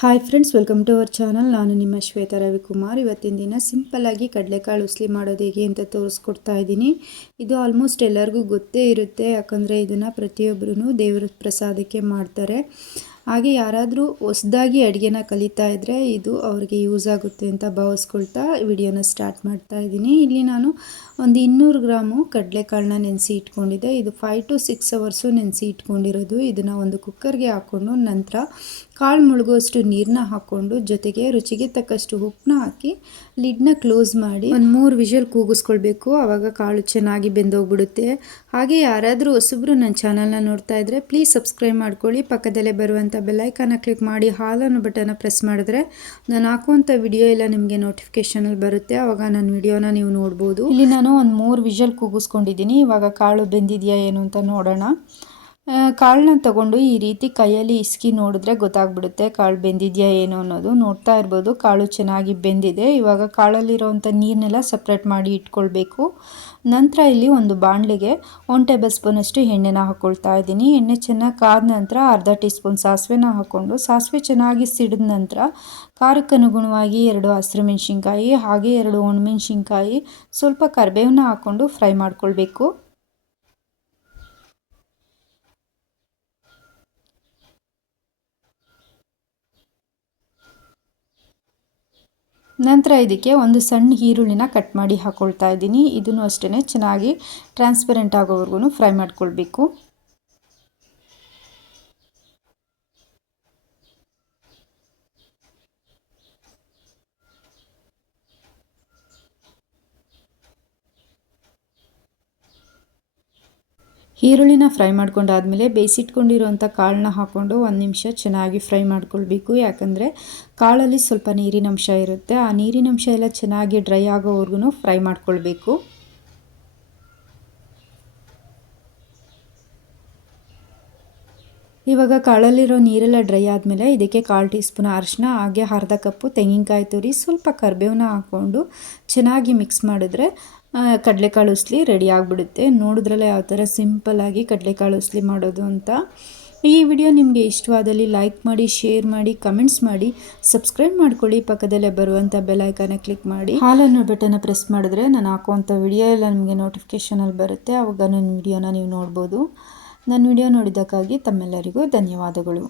Hi friends, welcome to our channel. ನಾನು ನಿಮ್ಮ ಶ್ವೇತಾ ರವಿಕುಮಾರ್. ಇವತ್ತಿನ ದಿನ ಸಿಂಪಲ್ಲಾಗಿ ಕಡಲೆಕಾಳು ಉಸ್ಲಿ ಮಾಡೋದು ಹೇಗೆ ಅಂತ ತೋರಿಸ್ಕೊಡ್ತಾ ಇದ್ದೀನಿ. ಇದು ಆಲ್ಮೋಸ್ಟ್ ಎಲ್ಲರಿಗೂ ಗೊತ್ತೇ ಇರುತ್ತೆ, ಯಾಕಂದರೆ ಇದನ್ನು ಪ್ರತಿಯೊಬ್ಬರೂ ದೇವರ ಪ್ರಸಾದಕ್ಕೆ ಮಾಡ್ತಾರೆ. ಹಾಗೆ ಯಾರಾದರೂ ಹೊಸದಾಗಿ ಅಡುಗೆನ ಕಲಿತಾ ಇದ್ದರೆ ಇದು ಅವ್ರಿಗೆ ಯೂಸ್ ಆಗುತ್ತೆ ಅಂತ ಭಾವಿಸ್ಕೊಳ್ತಾ ವಿಡಿಯೋನ ಸ್ಟಾರ್ಟ್ ಮಾಡ್ತಾ ಇದ್ದೀನಿ. ಇಲ್ಲಿ ನಾನು ಒಂದು 200 ಗ್ರಾಮು ಕಡಲೆಕಾಳನ್ನ ನೆನೆಸಿ ಇಟ್ಕೊಂಡಿದ್ದೆ. ಇದು 5 to 6 ಅವರ್ಸು ನೆನೆಸಿ ಇಟ್ಕೊಂಡಿರೋದು. ಇದನ್ನು ಒಂದು ಕುಕ್ಕರ್ಗೆ ಹಾಕ್ಕೊಂಡು ನಂತರ ಕಾಳು ಮುಳುಗುವಷ್ಟು ನೀರನ್ನ ಹಾಕ್ಕೊಂಡು ಜೊತೆಗೆ ರುಚಿಗೆ ತಕ್ಕಷ್ಟು ಉಪ್ಪನ್ನ ಹಾಕಿ ಲಿಡ್ನ ಕ್ಲೋಸ್ ಮಾಡಿ ಒಂದು 3 ವಿಷಲ್ ಕೂಗಿಸ್ಕೊಳ್ಬೇಕು. ಆವಾಗ ಕಾಳು ಚೆನ್ನಾಗಿ ಬೆಂದೋಗ್ಬಿಡುತ್ತೆ. ಹಾಗೆ ಯಾರಾದರೂ ಹೊಸಬ್ರು ನನ್ನ ಚಾನಲ್ನ ನೋಡ್ತಾ ಇದ್ದರೆ ಪ್ಲೀಸ್ ಸಬ್ಸ್ಕ್ರೈಬ್ ಮಾಡ್ಕೊಳ್ಳಿ. ಪಕ್ಕದಲ್ಲೇ ಬರುವಂಥ ಬೆಲ್ಲೈಕನ್ನ ಕ್ಲಿಕ್ ಮಾಡಿ ಹಾಲನ್ನು ಬಟನ್ನ ಪ್ರೆಸ್ ಮಾಡಿದ್ರೆ ನಾನು ಹಾಕುವಂಥ ವಿಡಿಯೋ ಎಲ್ಲ ನಿಮಗೆ ನೋಟಿಫಿಕೇಷನಲ್ಲಿ ಬರುತ್ತೆ. ಆವಾಗ ನನ್ನ ವಿಡಿಯೋನ ನೀವು ನೋಡ್ಬೋದು. ಇಲ್ಲಿ ನಾನು ಒಂದು 3 ವಿಷಲ್ ಕೂಗಿಸ್ಕೊಂಡಿದ್ದೀನಿ. ಇವಾಗ ಕಾಳು ಬೆಂದಿದೆಯಾ ಏನು ಅಂತ ನೋಡೋಣ. ಕಾಳನ್ನ ತಗೊಂಡು ಈ ರೀತಿ ಕೈಯಲ್ಲಿ ಇಸ್ಕಿ ನೋಡಿದ್ರೆ ಗೊತ್ತಾಗ್ಬಿಡುತ್ತೆ ಕಾಳು ಬೆಂದಿದೆಯಾ ಏನು ಅನ್ನೋದು. ನೋಡ್ತಾ ಇರ್ಬೋದು, ಕಾಳು ಚೆನ್ನಾಗಿ ಬೆಂದಿದೆ. ಇವಾಗ ಕಾಳಲ್ಲಿರೋವಂಥ ನೀರನ್ನೆಲ್ಲ ಸಪ್ರೇಟ್ ಮಾಡಿ ಇಟ್ಕೊಳ್ಬೇಕು. ನಂತರ ಇಲ್ಲಿ ಒಂದು ಬಾಣಲೆಗೆ 1 ಟೇಬಲ್ ಸ್ಪೂನಷ್ಟು ಎಣ್ಣೆನ ಹಾಕ್ಕೊಳ್ತಾ ಇದ್ದೀನಿ. ಎಣ್ಣೆ ಚೆನ್ನಾಗಿ ಕಾದ ನಂತರ ಅರ್ಧ ಟೀ ಸ್ಪೂನ್ ಸಾಸಿವೆನ ಹಾಕ್ಕೊಂಡು ಸಾಸಿವೆ ಚೆನ್ನಾಗಿ ಸಿಡಿದ ನಂತರ ಖಾರಕ್ಕೆ ಅನುಗುಣವಾಗಿ 2 ಹಸಿರು ಮೆಣಸಿನ್ಕಾಯಿ ಹಾಗೆ 2 ಒಣಮೆಣಸಿನ್ಕಾಯಿ ಸ್ವಲ್ಪ ಕರಿಬೇವನ್ನ ಹಾಕ್ಕೊಂಡು ಫ್ರೈ ಮಾಡ್ಕೊಳ್ಬೇಕು. ನಂತರ ಇದಕ್ಕೆ ಒಂದು ಸಣ್ಣ ಈರುಳ್ಳಿನ ಕಟ್ ಮಾಡಿ ಹಾಕ್ಕೊಳ್ತಾ ಇದ್ದೀನಿ. ಇದನ್ನು ಅಷ್ಟೇ ಚೆನ್ನಾಗಿ ಟ್ರಾನ್ಸ್ಪರೆಂಟ್ ಆಗೋವರೆಗೂ ಫ್ರೈ ಮಾಡ್ಕೊಳ್ಬೇಕು. ಈರುಳ್ಳಿನ ಫ್ರೈ ಮಾಡ್ಕೊಂಡಾದಮೇಲೆ ಬೇಯಿಸಿಟ್ಕೊಂಡಿರೋಂಥ ಕಾಳನ್ನ ಹಾಕ್ಕೊಂಡು 1 ನಿಮಿಷ ಚೆನ್ನಾಗಿ ಫ್ರೈ ಮಾಡ್ಕೊಳ್ಬೇಕು. ಯಾಕಂದರೆ ಕಾಳಲ್ಲಿ ಸ್ವಲ್ಪ ನೀರಿನಂಶ ಇರುತ್ತೆ. ಆ ನೀರಿನಂಶ ಎಲ್ಲ ಚೆನ್ನಾಗಿ ಡ್ರೈ ಆಗೋವರೆಗೂ ಫ್ರೈ ಮಾಡ್ಕೊಳ್ಬೇಕು. ಇವಾಗ ಕಾಳಲ್ಲಿರೋ ನೀರೆಲ್ಲ ಡ್ರೈ ಆದಮೇಲೆ ಇದಕ್ಕೆ 1/4 ಟೀ ಸ್ಪೂನ್ ಅರಿಶಿನ ಹಾಗೆ ಅರ್ಧ ಕಪ್ಪು ತೆಂಗಿನಕಾಯಿ ತುರಿ ಸ್ವಲ್ಪ ಕರಿಬೇವನ್ನ ಹಾಕ್ಕೊಂಡು ಚೆನ್ನಾಗಿ ಮಿಕ್ಸ್ ಮಾಡಿದ್ರೆ ಕಡಲೆಕಾಳು ಉಸ್ಲಿ ರೆಡಿ ಆಗಿಬಿಡುತ್ತೆ. ನೋಡಿದ್ರಲ್ಲ ಯಾವ ಥರ ಸಿಂಪಲ್ಲಾಗಿ ಕಡಲೆಕಾಳು ಉಸ್ಲಿ ಮಾಡೋದು ಅಂತ. ಈ ವಿಡಿಯೋ ನಿಮಗೆ ಇಷ್ಟವಾದಲ್ಲಿ ಲೈಕ್ ಮಾಡಿ, ಶೇರ್ ಮಾಡಿ, ಕಮೆಂಟ್ಸ್ ಮಾಡಿ, ಸಬ್ಸ್ಕ್ರೈಬ್ ಮಾಡ್ಕೊಳ್ಳಿ. ಪಕ್ಕದಲ್ಲೇ ಬರುವಂಥ ಬೆಲ್ ಐಕಾನ ಕ್ಲಿಕ್ ಮಾಡಿ ಹಾಲನ್ನು ಬಟನ್ನ ಪ್ರೆಸ್ ಮಾಡಿದ್ರೆ ನಾನು ಹಾಕುವಂಥ ವಿಡಿಯೋ ಎಲ್ಲ ನಿಮಗೆ ನೋಟಿಫಿಕೇಷನಲ್ಲಿ ಬರುತ್ತೆ. ಆವಾಗ ನನ್ನ ವಿಡಿಯೋನ ನೀವು ನೋಡ್ಬೋದು. ನನ್ನ ವಿಡಿಯೋ ನೋಡಿದ್ದಕ್ಕಾಗಿ ತಮ್ಮೆಲ್ಲರಿಗೂ ಧನ್ಯವಾದಗಳು.